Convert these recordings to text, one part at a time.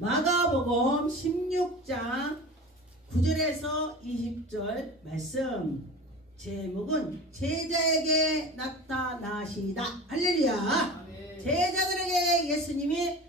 마가복음 16장 9절에서 20절 말씀. 제목은 제자에게 나타나시다. 할렐루야. 제자들에게 예수님이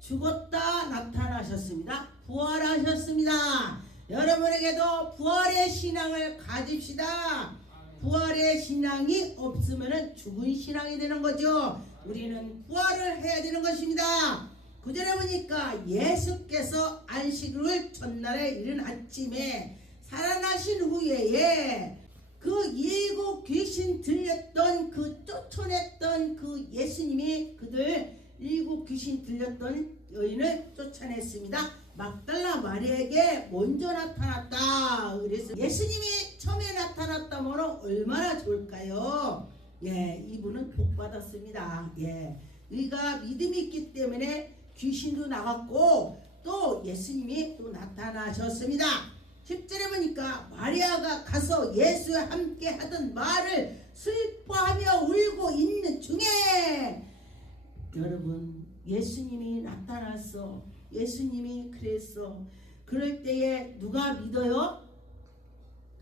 죽었다 나타나셨습니다. 부활하셨습니다. 여러분에게도 부활의 신앙을 가집시다. 부활의 신앙이 없으면 죽은 신앙이 되는 거죠. 우리는 부활을 해야 되는 것입니다. 9절에 보니까 예수께서 안식일 첫날에 이른 아침에 살아나신 후에 그 일곱 귀신 들렸던 쫓아냈던 그 예수님이 그들 일곱 귀신 들렸던 여인을 쫓아냈습니다. 막달라 마리아에게 먼저 나타났다. 그래서 예수님이 처음에 나타났다면 얼마나 좋을까요? 이분은 복 받았습니다. 우리가 믿음이 있기 때문에 귀신도 나갔고 또 예수님이 또 나타나셨습니다. 10절에 보니까 마리아가 가서 예수와 함께 하던 말을 슬퍼하며 울고 있는 중에 여러분 예수님이 나타났어. 예수님이 그랬어. 그럴 때에 누가 믿어요?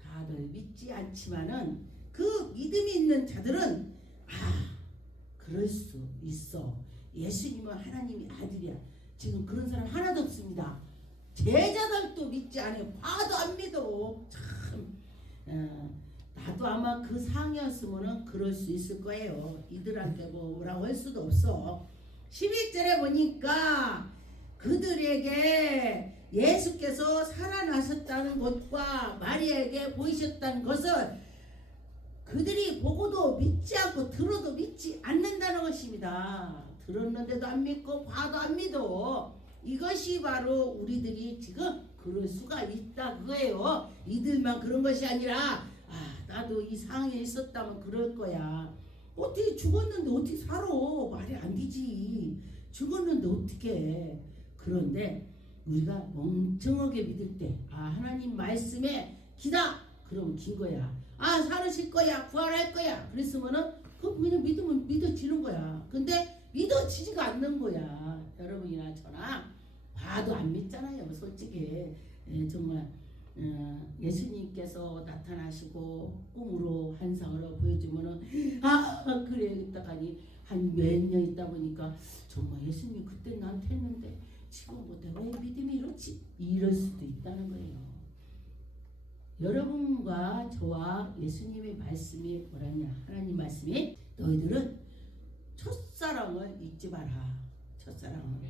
다들 믿지 않지만은 그 믿음이 있는 자들은 그럴 수 있어. 예수님은 하나님의 아들이야. 지금 그런 사람 하나도 없습니다. 제자들도 믿지 않아요. 봐도 안 믿어. 참 나도 아마 그 상이었으면 그럴 수 있을 거예요. 이들한테 뭐라고 할 수도 없어. 11절에 보니까 그들에게 예수께서 살아나셨다는 것과 마리아에게 보이셨다는 것을 그들이 보고도 믿지 않고 들어도 믿지 않는다는 것입니다. 들었는데도 안 믿고 봐도 안 믿어. 이것이 바로 우리들이 지금 그럴 수가 있다 그거예요. 이들만 그런 것이 아니라 나도 이 상황에 있었다면 그럴 거야. 어떻게 죽었는데 어떻게 살아? 말이 안 되지. 죽었는데 어떻게. 그런데 우리가 멍청하게 믿을 때 하나님 말씀에 기다 그러면 긴 거야. 살으실 거야. 부활할 거야. 그랬으면은 그냥 믿으면 믿어지는 거야. 근데 믿어지지가 않는 거야. 여러분이나 저나 봐도 안 믿잖아요. 솔직히 정말 예수님께서 나타나시고 꿈으로 환상으로 보여주면은 그래 있다가니 한 몇 년 있다 보니까 정말 예수님이 그때 나한테 했는데 지금 내가 왜 믿음이 이렇지? 이럴 수도 있다는 거예요. 여러분과 저와 예수님의 말씀이 뭐라냐? 하나님 말씀이 너희들은 첫사랑을 잊지 마라. 첫사랑을.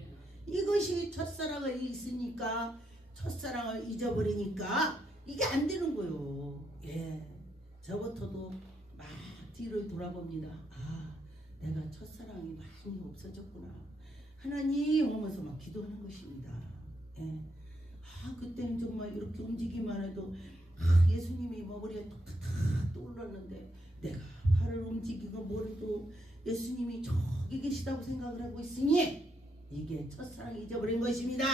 이것이 첫사랑을 있으니까 첫사랑을 잊어버리니까 이게 안 되는 거요. 저부터도 막 뒤를 돌아봅니다. 내가 첫사랑이 많이 없어졌구나. 하나님 하면서 막 기도하는 것입니다. 그때는 정말 이렇게 움직이기만 해도 예수님이 머리에 톡탁탁 떠올랐는데 내가 팔을 움직이고 머리도 예수님이 저기 계시다고 생각을 하고 있으니 이게 첫사랑 잊어버린 것입니다.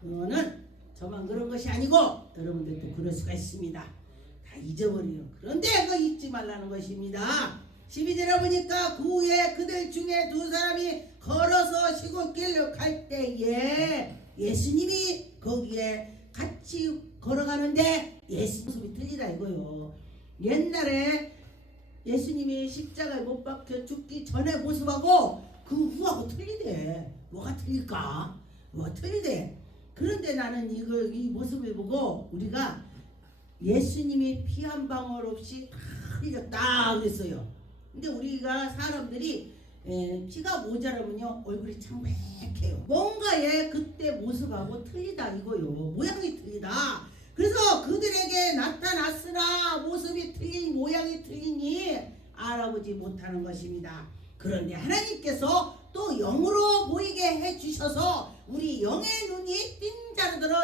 그거는 저만 그런 것이 아니고 여러분들도 그럴 수가 있습니다. 다 잊어버려요. 그런데 그거 잊지 말라는 것입니다. 12절에 보니까 그 후에 그들 중에 두 사람이 걸어서 시골길로 갈 때에 예수님이 거기에 같이 걸어가는데 예수 모습이 틀리다 이거요. 옛날에 예수님이 십자가에 못 박혀 죽기 전에 모습하고 그 후하고 틀리대. 뭐가 틀릴까? 뭐가 틀리대. 그런데 나는 이 모습을 보고 우리가 예수님이 피 한 방울 없이 다 흘렸다 그랬어요. 근데 우리가 사람들이 피가 모자라면요 얼굴이 창백해요. 뭔가에 그때 모습하고 틀리다 이거요. 모양이 틀리다. 그래서 그들에게 나타났으나 모습이 틀린 모양이 틀리니 알아보지 못하는 것입니다. 그런데 하나님께서 또 영으로 보이게 해주셔서 우리 영의 눈이 띈 자들은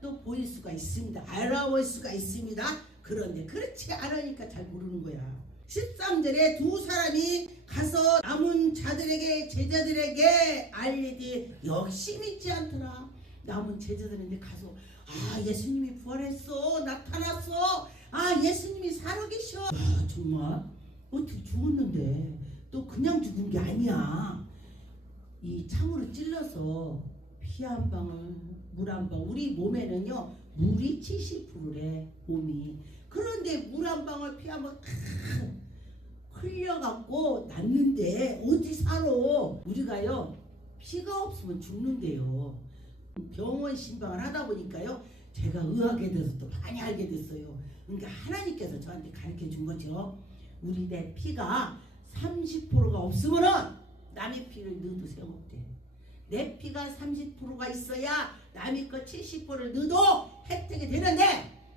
또 보일 수가 있습니다. 알아볼 수가 있습니다. 그런데 그렇지 않으니까 잘 모르는 거야. 13절에 두 사람이 가서 남은 자들에게 제자들에게 알리되 역시 믿지 않더라. 남은 제자들인데 가서 예수님이 부활했어. 나타났어. 예수님이 살아계셔. 정말 어떻게 죽었는데 또 그냥 죽은 게 아니야. 이 창으로 찔러서 피 한 방울, 물 한 방울. 우리 몸에는요 물이 70%래 몸이. 그런데 물 한 방울, 피 한 방울 흘려갖고 났는데 어디 살아? 우리가요 피가 없으면 죽는데요. 병원 신방을 하다 보니까요 제가 의학에 대해서 또 많이 알게 됐어요. 그러니까 하나님께서 저한테 가르쳐 준 거죠. 우리 내 피가 30%가 없으면은 남의 피를 넣어도 소용없대. 내 피가 30%가 있어야 남의 거 70%를 넣어도 혜택이 되는데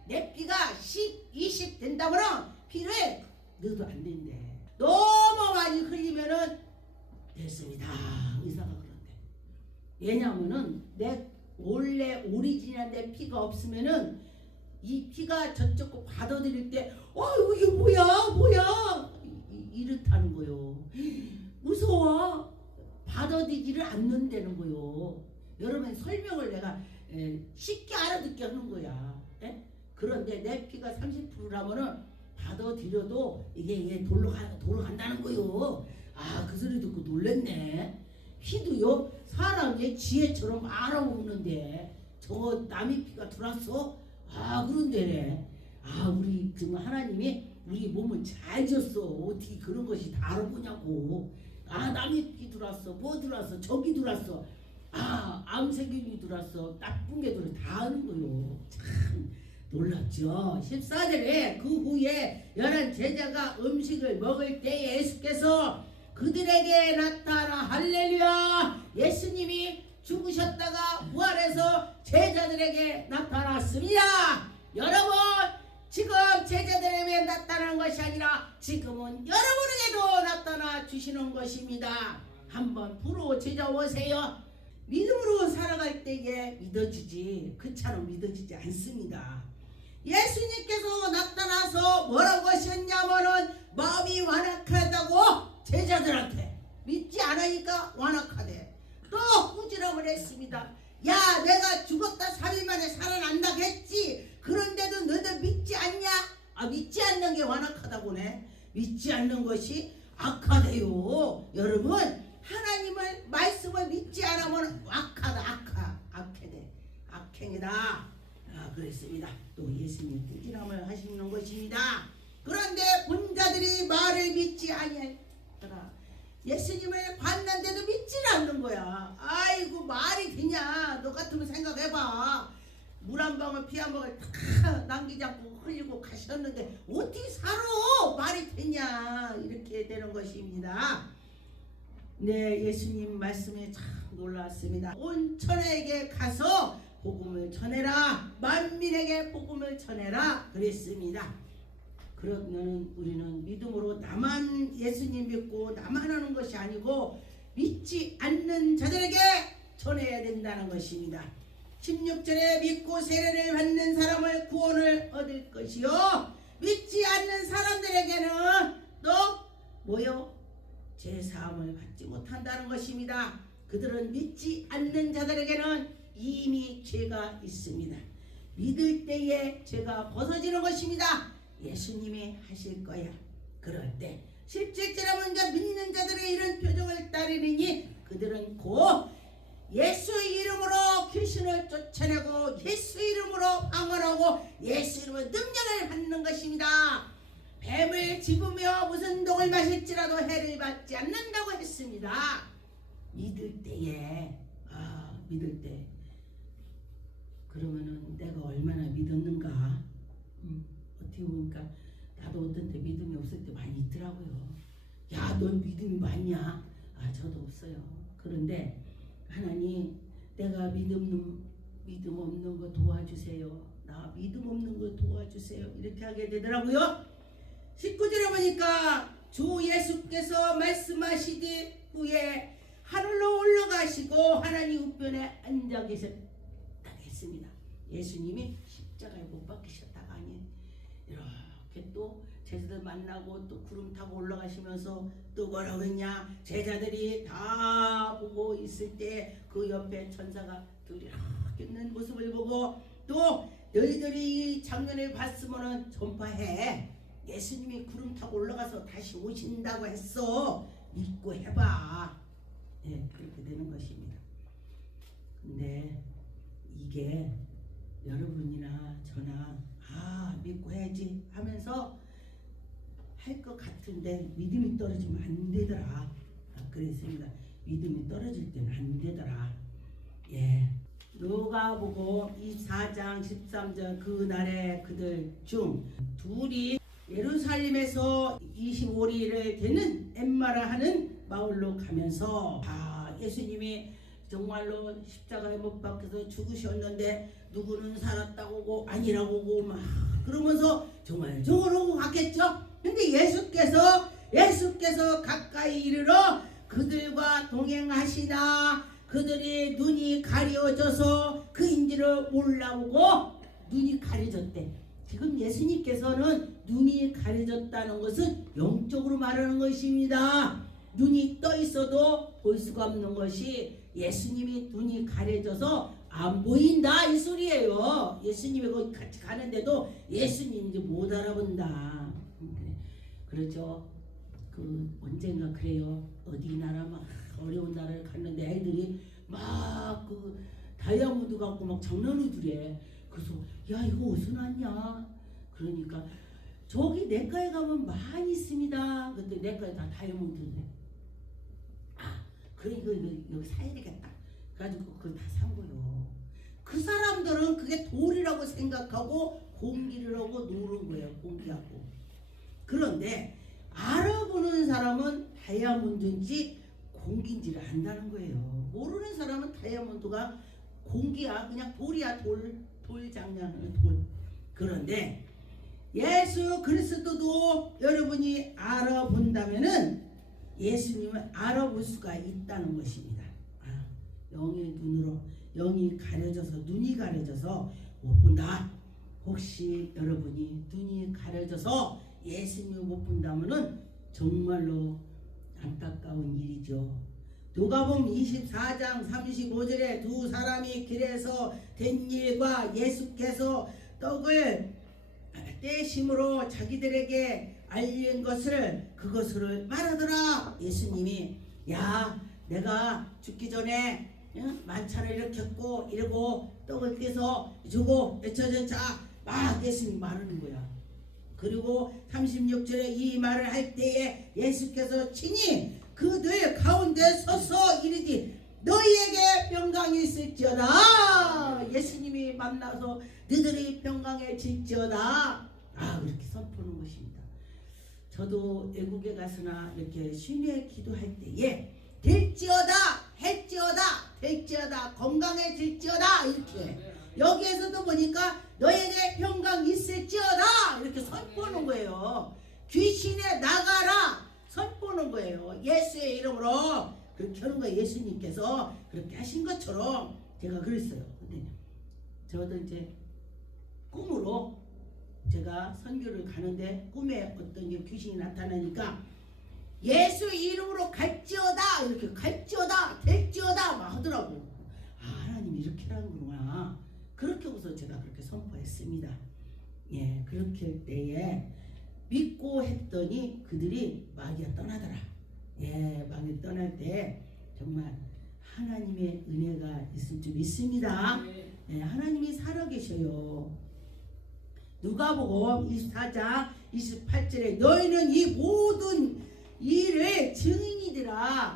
내 피가 10, 20 된다면은 피를 넣어도 안 된대. 너무 많이 흘리면은 됐습니다. 의사가 그런데. 왜냐면은 내 원래 오리지널 내 피가 없으면은 이 피가 저쪽 거 받아들일 때 이게 뭐야 이렇다는 거요. 무서워. 받아들이지를 않는다는 거요. 여러분 설명을 내가 쉽게 알아듣게 하는 거야. 그런데 내 피가 30%라면은 받아들여도 이게 돌아간다는 거요. 그 소리 듣고 놀랬네. 피도요 사람의 지혜처럼 알아먹는데 저 남의 피가 들어왔어? 그런데래. 우리 정말 하나님이 우리 몸을 잘 줬어. 어떻게 그런 것이 다 알아보냐고. 남의 피 들어왔어, 뭐 들어왔어, 저기 들어왔어, 암세균이 들어왔어, 나쁜 게 들어왔어, 다 아는 거요. 참 놀랍죠. 14절에 그 후에 11 제자가 음식을 먹을 때 예수께서 그들에게 나타나 할렐루야. 예수님이 죽으셨다가 부활해서 제자들에게 나타났습니다. 여러분 지금 제자들에게 나타나는 것이 아니라 지금은 여러분에게도 나타나 주시는 것입니다. 한번 부르고 제자 오세요. 믿음으로 살아갈 때에 믿어지지 그처럼 믿어지지 않습니다. 예수님께서 나타나서 뭐라고 하셨냐면은 마음이 완악하다고 제자들한테 믿지 않으니까 완악하대. 또 꾸지람을 했습니다. 야 내가 죽었다 3일 만에 살아난다고 했지. 그런데도 너희들 믿지 않냐? 믿지 않는 게 완악하다고네. 믿지 않는 것이 악하대요. 여러분 하나님을 말씀을 믿지 않으면 악행이다. 그랬습니다. 또 예수님 꾸지람을 하시는 것입니다. 그런데 본자들이 말을 믿지 아니하더라. 예수님을 봤는데도 믿지는 않는 거야. 아이고 말이 되냐. 너 같으면 생각해봐. 물 한 방울 피 한 방울 다 남기지 않고 흘리고 가셨는데 어떻게 살아? 말이 되냐. 이렇게 되는 것입니다. 네, 예수님 말씀에 참 놀랐습니다. 온 천하에게 가서 복음을 전해라. 만민에게 복음을 전해라. 그랬습니다. 그러면 우리는 믿음으로 나만 예수님 믿고 나만 하는 것이 아니고 믿지 않는 자들에게 전해야 된다는 것입니다. 16절에 믿고 세례를 받는 사람을 구원을 얻을 것이요 믿지 않는 사람들에게는 또 뭐요? 제사함을 받지 못한다는 것입니다. 그들은 믿지 않는 자들에게는 이미 죄가 있습니다. 믿을 때에 죄가 벗어지는 것입니다. 예수님이 하실 거야. 그럴 때 17절에 먼저 믿는 자들의 이런 표정을 따르느니 그들은 곧 예수의 이름으로 귀신을 쫓아내고 예수의 이름으로 방언하고 예수 이름으로 능력을 받는 것입니다. 뱀을 집으며 무슨 독을 마실지라도 해를 받지 않는다고 했습니다. 믿을 때에 믿을 때 그러면은 내가 얼마나 믿었는가. 어떻게 보니까 나도 어떤 때 믿음이 없을 때 많이 있더라고요. 야, 넌 믿음이 많냐? 저도 없어요. 그런데 하나님 내가 믿음 없는 거 도와주세요. 나 믿음 없는 거 도와주세요. 이렇게 하게 되더라고요. 19절에 보니까 주 예수께서 말씀하시기 후에 하늘로 올라가시고 하나님 우편에 앉아 계셨다고 했습니다. 예수님이 십자가에 못 박히셨다가 아니에요. 이렇게 또 제자들 만나고 또 구름 타고 올라가시면서 또 뭐라고 했냐. 제자들이 다 보고 있을 때 그 옆에 천사가 둘이 이렇게 있는 모습을 보고 또 너희들이 이 장면을 봤으면 전파해. 예수님이 구름 타고 올라가서 다시 오신다고 했어. 믿고 해봐. 그렇게 되는 것입니다. 근데 이게 여러분이나 저나 믿고 해야지 하면서 할 것 같은데 믿음이 떨어지면 안 되더라. 그랬습니다. 믿음이 떨어질 때는 안 되더라. 예. 누가복음 24장 13절 그날에 그들 중 둘이 예루살렘에서 25리를 되는 엠마라 하는 마을로 가면서 예수님이 정말로 십자가에 못 박혀서 죽으셨는데 누구는 살았다고 하고 아니라고 하고 막 그러면서 정말 저러고 갔겠죠. 근데 예수께서 가까이 이르러 그들과 동행하시나 그들이 눈이 가려져서 그인지를 몰라보고 눈이 가려졌대. 지금 예수님께서는 눈이 가려졌다는 것은 영적으로 말하는 것입니다. 눈이 떠 있어도 볼 수가 없는 것이 예수님이 눈이 가려져서 안 보인다 이 소리예요. 예수님이 거기 같이 가는데도 예수님인지 못 알아본다. 그렇죠. 그 언젠가 그래요. 어디 나라 막 어려운 나라를 갔는데 애들이 막 그 다이아몬드 갖고 막 장난을 그래서 야 이거 어디서 났냐? 그러니까 저기 내과에 가면 많이 있습니다. 근데 내과에 다 다이아몬드네. 그래 이거 여기 사야 되겠다. 그래가지고 그걸 다 산 거예요. 그 사람들은 그게 돌이라고 생각하고 공기를 하고 노는 거예요. 공기하고. 그런데 알아보는 사람은 다이아몬드인지 공기인지를 안다는 거예요. 모르는 사람은 다이아몬드가 공기야 그냥 돌이야 돌 장난은 돌. 그런데 예수 그리스도도 여러분이 알아본다면은 예수님을 알아볼 수가 있다는 것입니다. 영의 눈으로 영이 가려져서 눈이 가려져서 못 본다. 혹시 여러분이 눈이 가려져서 예수님을 못 본다면은 정말로 안타까운 일이죠. 누가복음 24장 35절에 두 사람이 길에서 된 일과 예수께서 떡을 떼심으로 자기들에게 알린 것을 그것을 말하더라. 예수님이 야 내가 죽기 전에 만찬을 일으켰고 이러고 떡을 떼서 주고 여차저차 막 예수님이 말하는 거야. 그리고 36절에 이 말을 할 때에 예수께서 친히 그들 가운데 서서 이르되 너희에게 평강이 있을지어다. 예수님이 만나서 너희들이 평강해질지어다. 그렇게 선포하는 것입니다. 저도 외국에 가서나 이렇게 신뢰 기도할 때에 될지어다 될지어다 건강해질지어다 이렇게 여기에서도 보니까 너에게 평강 있을지어다 이렇게 선포하는 거예요. 귀신에 나가라 선포하는 거예요. 예수의 이름으로 그렇게 하는 거예요. 예수님께서 그렇게 하신 것처럼 제가 그랬어요. 근데 저도 이제 꿈으로 제가 선교를 가는데 꿈에 어떤 게 귀신이 나타나니까 예수 이름으로 갈지어다 이렇게 갈지어다 될지어다 막 하더라고. 하나님이 이렇게 하는구나. 그렇게 해서 제가 그렇게 선포했습니다. 예, 그렇게 할 때에 믿고 했더니 그들이 마귀가 떠나더라. 예, 마귀 떠날 때 정말 하나님의 은혜가 있을 줄 믿습니다. 예, 하나님이 살아계셔요. 누가복음 24장 28절에 너희는 이 모든 일을 증인들하고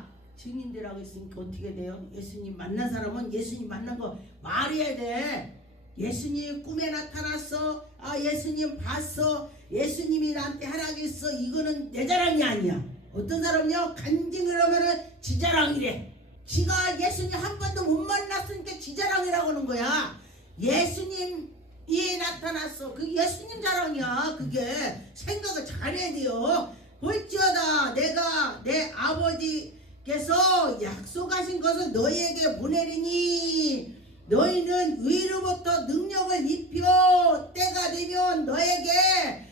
있으니까 어떻게 돼요? 예수님 만난 사람은 예수님 만난 거 말해야 돼. 예수님 꿈에 나타났어. 예수님 봤어. 예수님이 나한테 하라겠어. 이거는 내 자랑이 아니야. 어떤 사람은요 간증을 하면은 지 자랑이래. 지가 예수님 한 번도 못 만났으니까 지 자랑이라고 하는 거야. 예수님이 나타났어. 그 예수님 자랑이야. 그게 생각을 잘해야 돼요. 볼지어다 내가 내 아버지께서 약속하신 것을 너희에게 보내리니 너희는 위로부터 능력을 입혀 때가 되면 너에게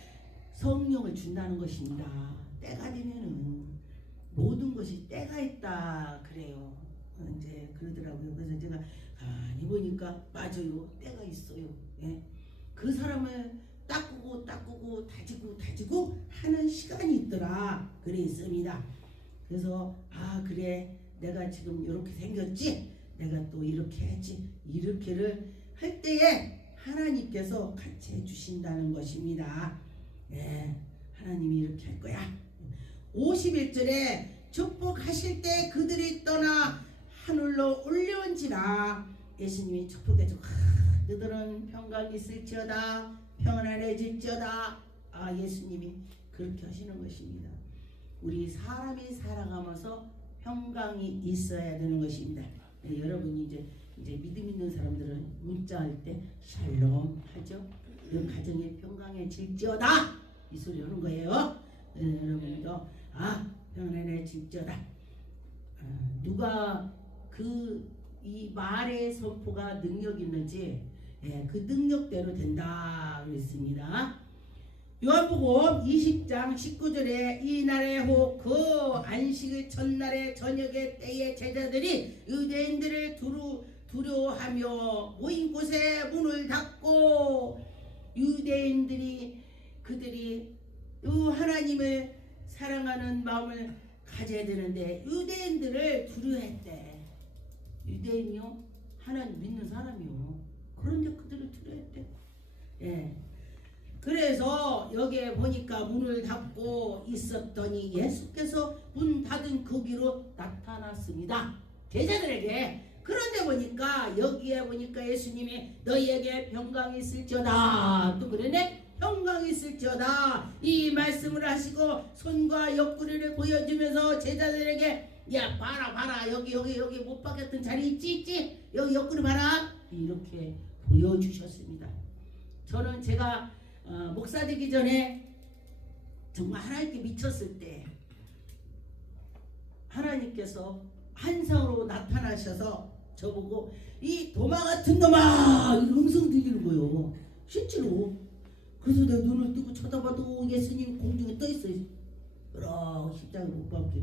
성령을 준다는 것입니다. 때가 되면은 모든 것이 때가 있다 그래요. 이제 그러더라고요. 그래서 제가 가만히 보니까 맞아요. 때가 있어요. 예? 그 사람을 닦고 다지고 하는 시간이 있더라. 그래 있습니다. 그래서 그래 내가 지금 이렇게 생겼지. 내가 또 이렇게 해야지. 이렇게를 할 때에 하나님께서 같이 해주신다는 것입니다. 예, 하나님이 이렇게 할 거야. 51절에 축복하실 때 그들이 떠나 하늘로 올려온지라. 예수님이 축복해주고 너들은 평강이 있을지어다, 평안해질지어다. 예수님이 그렇게 하시는 것입니다. 우리 사람이 살아가면서 평강이 있어야 되는 것입니다. 여러분이 이제 믿음 있는 사람들은 문자할 때 샬롬 하죠. 그 가정에 평강해질지어다 이 소리 하는 거예요. 여러분도 평안해질지어다. 누가 이 말의 선포가 능력 있는지 그 능력대로 된다 그랬습니다. 요한복음 20장 19절에 이날의 혹 그 안식의 첫날의 저녁의 때에 제자들이 유대인들을 두려워하며 모인 곳에 문을 닫고 유대인들이 그들이 하나님을 사랑하는 마음을 가져야 되는데 유대인들을 두려워했대. 유대인이요? 하나님 믿는 사람이요. 그런데 그들을 두려워했대. 예. 그래서 여기에 보니까 문을 닫고 있었더니 예수께서 문 닫은 거기로 나타났습니다. 제자들에게. 그런데 보니까 여기에 보니까 예수님이 너희에게 평강이 있을지어다. 또 그러네. 평강이 있을지어다. 이 말씀을 하시고 손과 옆구리를 보여주면서 제자들에게 야 봐라 여기 못 박혔던 자리 있지 여기 옆구리 봐라. 이렇게 보여주셨습니다. 저는 제가 목사 되기 전에 정말 하나님께 미쳤을 때 하나님께서 환상으로 나타나셔서 저보고 이 도마 같은 놈아 음성 들리는 거예요. 실제로. 그래서 내가 눈을 뜨고 쳐다봐도 예수님 공중에 떠 있어요. 이렇게 십자가 못 박혀.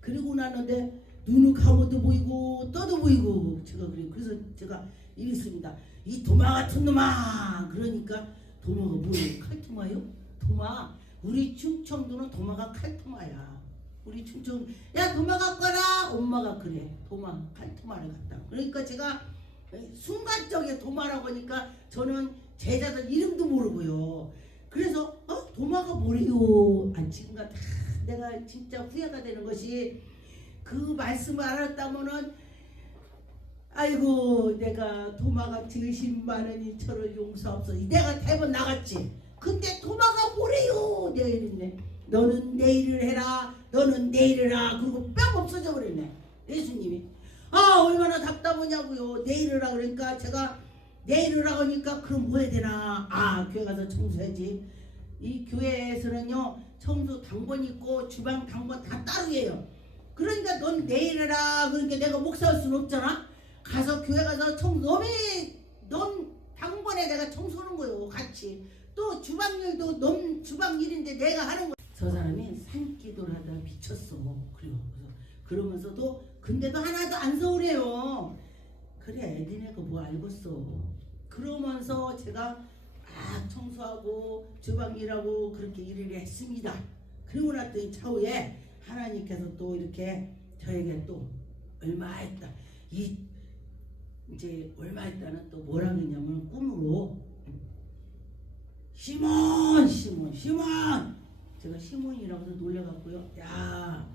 그리고 나는데 눈을 감아도 보이고 떠도 보이고 그래서 제가 이랬습니다. 이 도마 같은 놈아. 그러니까 도마가 뭐예요? 칼토마요? 도마. 우리 충청도는 도마가 칼토마야. 우리 충청 야 도마 갖고 와라. 엄마가 그래. 도마 칼토마를 갖다. 그러니까 제가 순간적에 도마라고 하니까 저는 제자들 이름도 모르고요. 그래서 도마가 뭐래요? 지금 같아. 내가 진짜 후회가 되는 것이 그 말씀을 알았다면은 아이고 내가 도마가 죄심 많으니 저를 용서하옵소서. 내가 대번 나갔지. 근데 도마가 뭐래요? 내가 이랬네. 너는 내일을 해라. 너는 내일을 하. 그리고 뿅 없어져 버렸네. 예수님이. 얼마나 답답하냐고요. 내일을 하. 그러니까 제가 내일을 하니까 그럼 뭐 해야 되나. 교회 가서 청소해야지. 이 교회에서는요 청소 당번 있고 주방 당번 다 따로 해요. 그러니까 넌 내일을 하. 그러니까 내가 목사할 수는 없잖아. 가서 교회 가서 넌 당번에 내가 청소하는 거요. 같이. 또 주방일도 넌 주방일인데 내가 하는 거야. 저 사람이 산기도를 하다가 미쳤어. 그러면서도 근데도 하나도 안 서운해요. 그래 니네가 뭐 알겠어. 그러면서 제가 청소하고 주방일하고 그렇게 일을 했습니다. 그러고 났더니 차후에 하나님께서 또 이렇게 저에게 또 얼마 했다. 이제 얼마 있다는 또 뭐라 그러냐면 꿈으로 시몬 제가 시몬이라고 해서 놀래갖고요. 야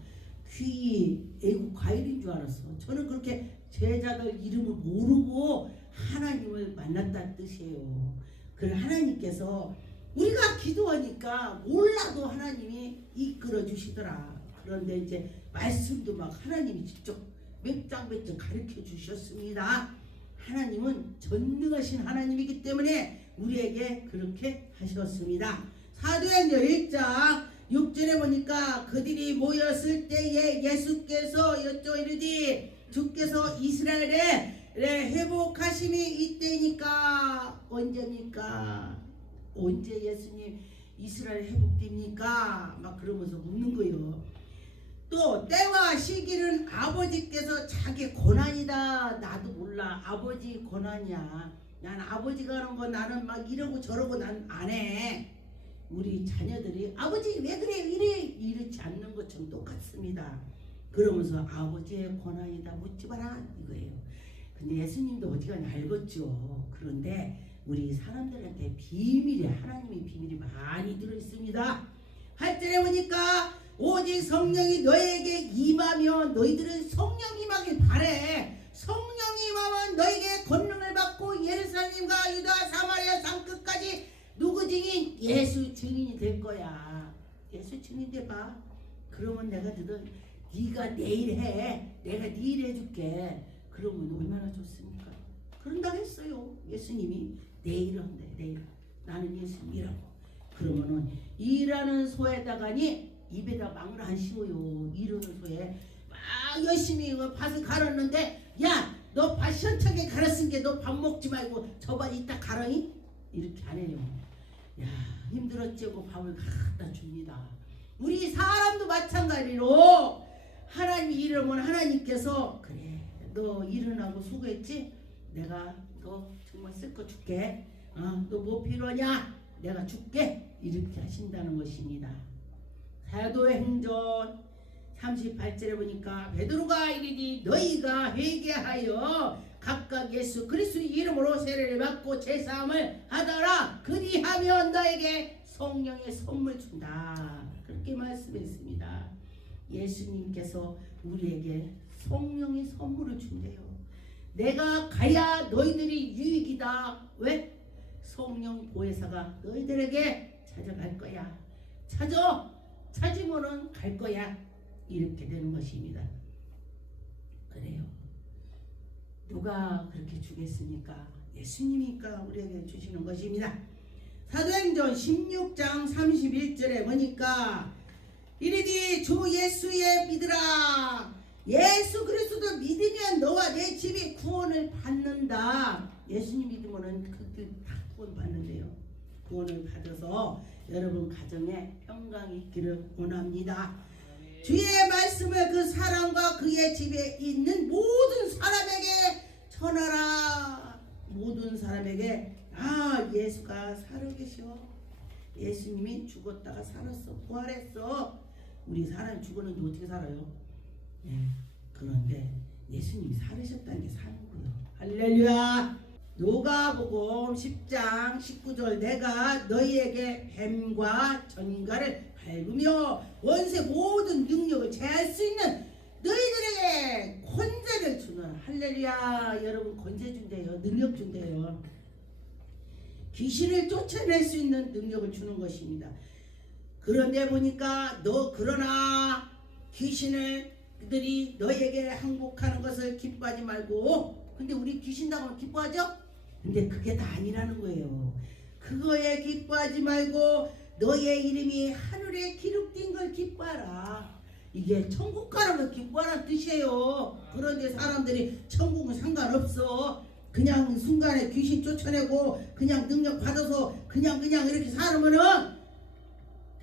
귀 애국 과일인 줄 알았어. 저는 그렇게 제자들 이름을 모르고 하나님을 만났다는 뜻이에요. 그래 하나님께서 우리가 기도하니까 몰라도 하나님이 이끌어 주시더라. 그런데 이제 말씀도 막 하나님이 직접 몇 장 가르쳐 주셨습니다. 하나님은 전능하신 하나님이기 때문에 우리에게 그렇게 하셨습니다. 사도행전 1장 6절에 보니까 그들이 모였을 때에 예수께서 이르되 주께서 이스라엘에 회복하심이 이때니까. 언제입니까? 언제 예수님 이스라엘 회복됩니까? 막 그러면서 묻는 거예요. 또 때와 시기는 아버지께서 자기 권한이다. 나도 몰라. 아버지 권한이야. 난 아버지가 하는 거 나는 막 이러고 저러고 난 안 해. 우리 자녀들이 아버지 왜 그래 이래 이렇지 않는 것처럼 똑같습니다. 그러면서 아버지의 권한이다 묻지 마라 이거예요. 근데 예수님도 어디 가냐 알겠죠. 그런데 우리 사람들한테 비밀이 하나님의 비밀이 많이 들어있습니다. 8절에 보니까 오직 성령이 너에게 임하면 너희들은 성령 임하길 바래. 성령이 임하면 너에게 권능을 받고 예루살렘과 유다 사마리아 땅끝까지 누구 증인? 예수 증인이 될 거야. 예수 증인 돼봐. 그러면 내가 너들 네가 내일 해. 내가 내일 해줄게. 그러면 얼마나 좋습니까? 그런다고 했어요. 예수님이 내일 한대. 내일. 나는 예수님이라고. 그러면은 일하는 소에다가니 입에다 막을 안 씌워요. 일하는 소에 막 열심히 밭을 갈았는데 야 너 밭 시원하게 갈았으니까 너 밥 먹지 말고 저 밭 이따 갈아이? 이렇게 안 해요. 야 힘들었지 하고 밥을 갖다 줍니다. 우리 사람도 마찬가지로 하나님 이름은 하나님께서 그래 너 일어나고 수고했지? 내가 너 정말 쓸 거 줄게. 너 뭐 필요하냐? 내가 줄게. 이렇게 하신다는 것입니다. 사도행전 38절에 보니까 베드로가 이르니 너희가 회개하여 각각 예수 그리스도의 이름으로 세례를 받고 제사함을 하더라. 그리하면 너에게 성령의 선물 준다. 그렇게 말씀했습니다. 예수님께서 우리에게 성령의 선물을 준대요. 내가 가야 너희들이 유익이다. 왜? 성령 보혜사가 너희들에게 찾아갈 거야. 찾으면은 갈 거야. 이렇게 되는 것입니다. 그래요. 누가 그렇게 주겠습니까? 예수님이니까 우리에게 주시는 것입니다. 사도행전 16장 31절에 보니까 이르디 주 예수의 믿으라. 예수 그리스도 믿으면 너와 내 집이 구원을 받는다. 예수님 믿으면은 그들 다 구원 받는데요. 구원을 받아서 여러분 가정에 평강이 있기를 원합니다. 주의 말씀을 그 사람과 그의 집에 있는 모든 사람에게 전하라. 모든 사람에게 예수가 살아계셔. 예수님이 죽었다가 살았어. 부활했어. 우리 사람이 죽었는데 어떻게 살아요? 그런데 예수님이 살으셨다는 게 사는 거예요. 할렐루야. 누가복음 10장 19절 내가 너희에게 뱀과 전갈을 밟으며 원수의 모든 능력을 제할 수 있는 너희들에게 권세를 주노라. 할렐루야. 여러분 권세 준대요. 능력 준대요. 귀신을 쫓아낼 수 있는 능력을 주는 것입니다. 그런데 보니까 그러나 귀신들이 너에게 항복하는 것을 기뻐하지 말고. 근데 우리 귀신 당하면 기뻐하죠? 근데 그게 다 아니라는 거예요. 그거에 기뻐하지 말고 너의 이름이 하늘에 기록된 걸 기뻐하라. 이게 천국 가는 걸 기뻐하라는 뜻이에요. 그런데 사람들이 천국은 상관없어. 그냥 순간에 귀신 쫓아내고 그냥 능력 받아서 그냥 이렇게 살면은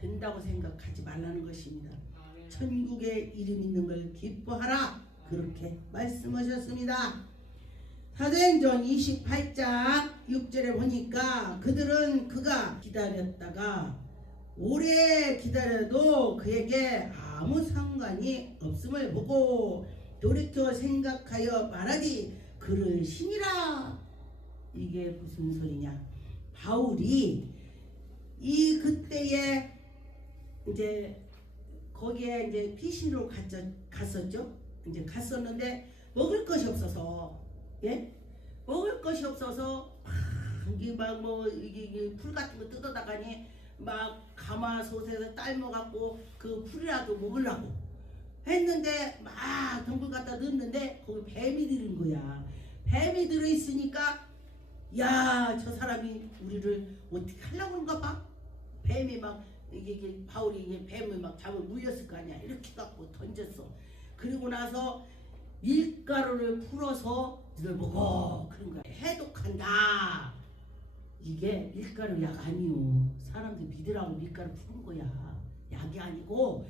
된다고 생각하지 말라는 것입니다. 천국에 이름 있는 걸 기뻐하라. 그렇게 말씀하셨습니다. 사도행전 28장 6절에 보니까 그들은 그가 기다렸다가 오래 기다려도 그에게 아무 상관이 없음을 보고 돌이켜 생각하여 말하디 그를 신이라. 이게 무슨 소리냐? 바울이 그때에 이제 거기에 이제 피신으로 갔었죠. 이제 갔었는데 먹을 것이 없어서 먹을 것이 없어서 이게 막 이게 풀 같은 거 뜯어다가니 막 가마솥에서 삶아갖고 그 풀이라도 먹으려고 했는데 막 덩굴 갖다 넣었는데 거기 뱀이 들은 거야. 뱀이 들어있으니까 야 저 사람이 우리를 어떻게 하려고 그런가 봐. 뱀이 막 이게 바울이 뱀을 막 잡아 물렸을 거 아니야. 이렇게 갖고 던졌어. 그리고 나서 밀가루를 풀어서 너를 먹어. 그런 거야. 해독한다. 이게 밀가루 약 아니요. 사람들 믿으라고 밀가루 푸는 거야. 약이 아니고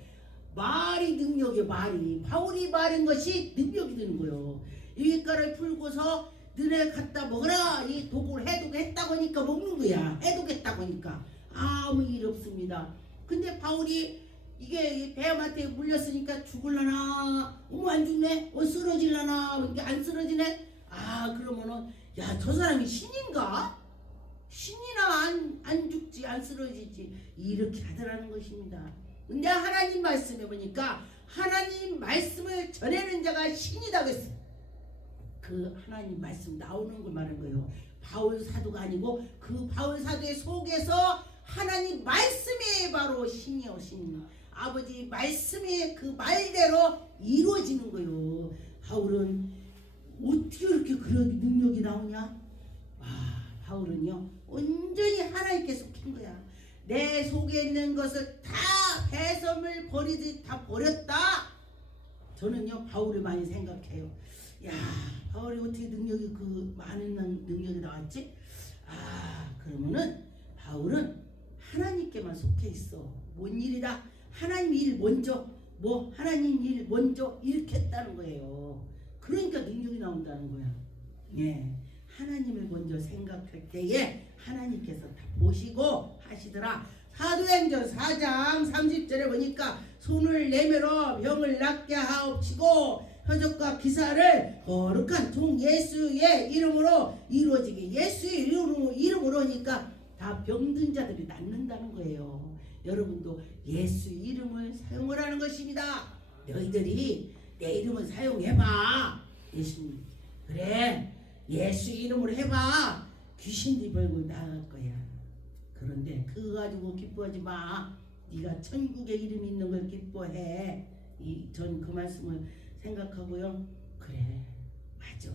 말이 능력이야. 말이 바울이 말한 것이 능력이 되는 거예요. 이 밀가루를 풀고서 너네 갖다 먹어라. 이 독을 해독했다고 하니까 먹는 거야. 해독했다고 하니까 아무 일 없습니다. 근데 바울이 이게 뱀한테 물렸으니까 죽을라나? 안 죽네? 쓰러질라나? 이게 안 쓰러지네? 아 그러면은 야 저 사람이 신인가? 신이나 안 죽지 안 쓰러지지 이렇게 하더라는 것입니다. 근데 하나님 말씀해 보니까 하나님 말씀을 전하는 자가 신이다 그랬어. 그 하나님 말씀 나오는 걸 말한 거예요. 바울 사도가 아니고 그 바울 사도의 속에서 하나님 말씀이 바로 신이요 신. 아버지 말씀이 그 말대로 이루어지는 거예요. 바울은 어떻게 이렇게 그런 능력이 나오냐? 바울은요 온전히 하나님께 속한 거야. 내 속에 있는 것을 다 배설물 버리듯 다 버렸다. 저는요 바울을 많이 생각해요. 야 바울이 어떻게 능력이 그 많은 능력이 나왔지? 그러면은 바울은 하나님께만 속해 있어. 뭔 일이다? 하나님 일 먼저 하나님 일 먼저 이렇게 했다는 거예요. 그러니까 능력이 나온다는 거야. 예. 하나님을 먼저 생각할 때에 하나님께서 다 보시고 하시더라. 사도행전 4장 30절에 보니까 손을 내밀어 병을 낫게 하옵시고 표적과 기사를 거룩한 종 예수의 이름으로 이루어지게. 예수의 이름으로 하니까 다 병든 자들이 낫는다는 거예요. 여러분도 예수 이름을 사용을 하는 것입니다. 너희들이 내 이름을 사용해봐. 예수님 그래 예수 이름으로 해봐. 귀신들이 벌고 나갈 거야. 그런데 그거 가지고 기뻐하지 마. 네가 천국에 이름 있는 걸 기뻐해. 전 그 말씀을 생각하고요. 그래 맞아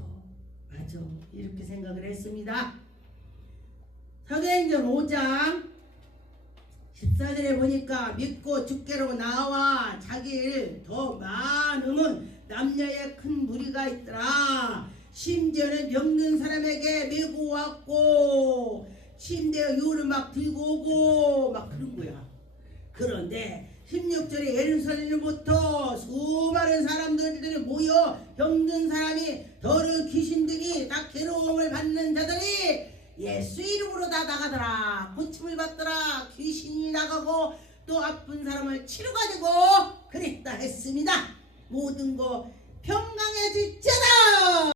이렇게 생각을 했습니다. 사도행전 5장 14절에 보니까 믿고 주께로 나와 자기를 더 많은 남녀의 큰 무리가 있더라. 심지어는 병든 사람에게 메고 왔고 침대에 유를 막 들고 오고 막 그런 거야. 그런데 16절에 예루살렘부터 수많은 사람들이 모여 병든 사람이 더러 귀신들이 다 괴로움을 받는 자들이 예수 이름으로 다 나가더라. 고침을 받더라. 귀신이 나가고 또 아픈 사람을 치료가지고 그랬다 했습니다. 모든 거 평강해지잖아.